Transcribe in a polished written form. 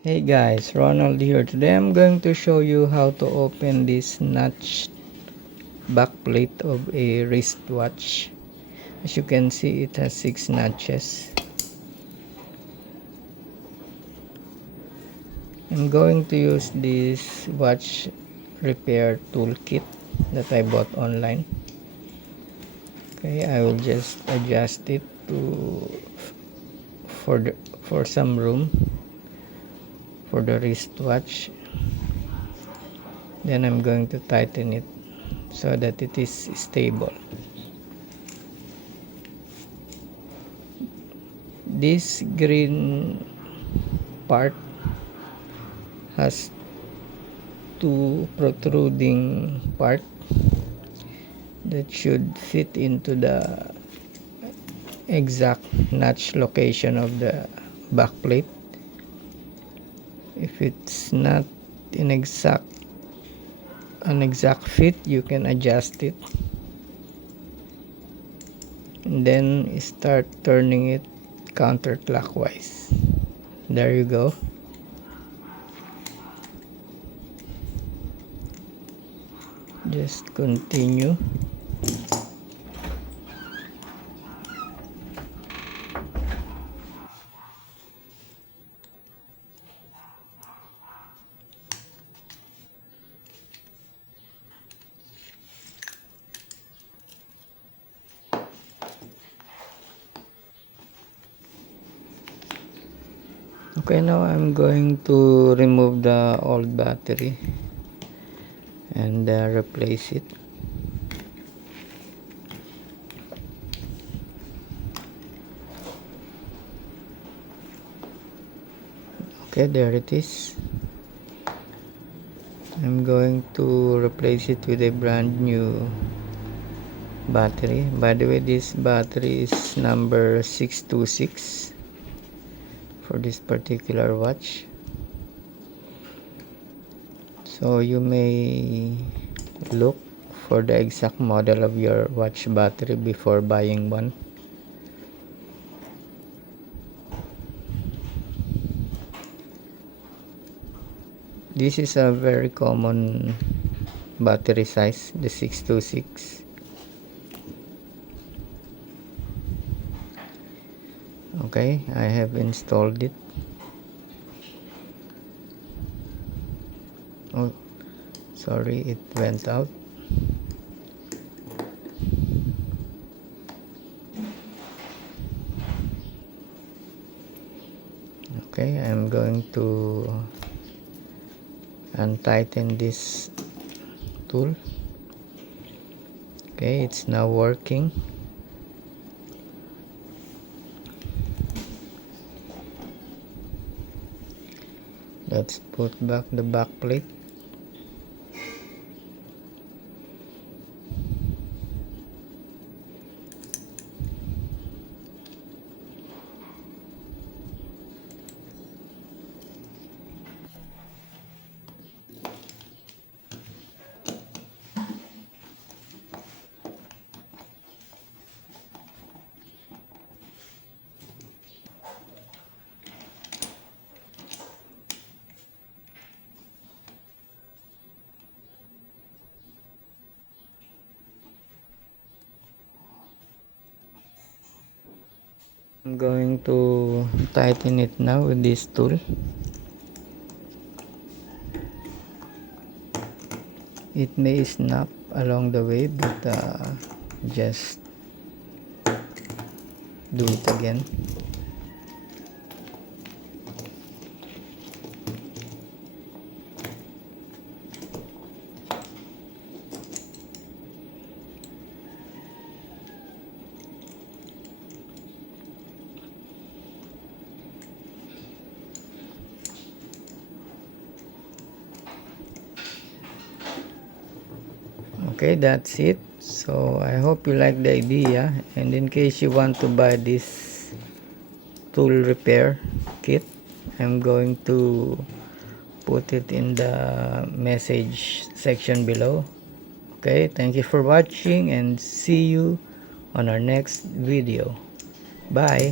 Hey guys, Ronald here. Today I'm going to show you how to open this notched backplate of a wristwatch. As you can see, it has 6 notches. I'm going to use this watch repair toolkit that I bought online. Okay, I will just adjust it to for some room for the wristwatch. Then I'm going to tighten it so that it is stable. This green part has 2 protruding part that should fit into the exact notch location of the backplate. If it's not an exact fit, you can adjust it and then start turning it counterclockwise. There you go. Just continue. Okay, now I'm going to remove the old battery and replace it. Okay, there it is. I'm going to replace it with a brand new battery. By the way, this battery is number 626 for this particular watch. So you may look for the exact model of your watch battery before buying one. This is a very common battery size, the 626. Okay, I have installed it. Oh, sorry, it went out. Okay, I'm going to untighten this tool. Okay, it's now working. Let's put back the back plate. I'm going to tighten it now with this tool. It may snap along the way, but just do it again. Okay, that's it. So I hope you like the idea, and in case you want to buy this tool repair kit, I'm going to put it in the message section below. Okay, thank you for watching and see you on our next video. Bye.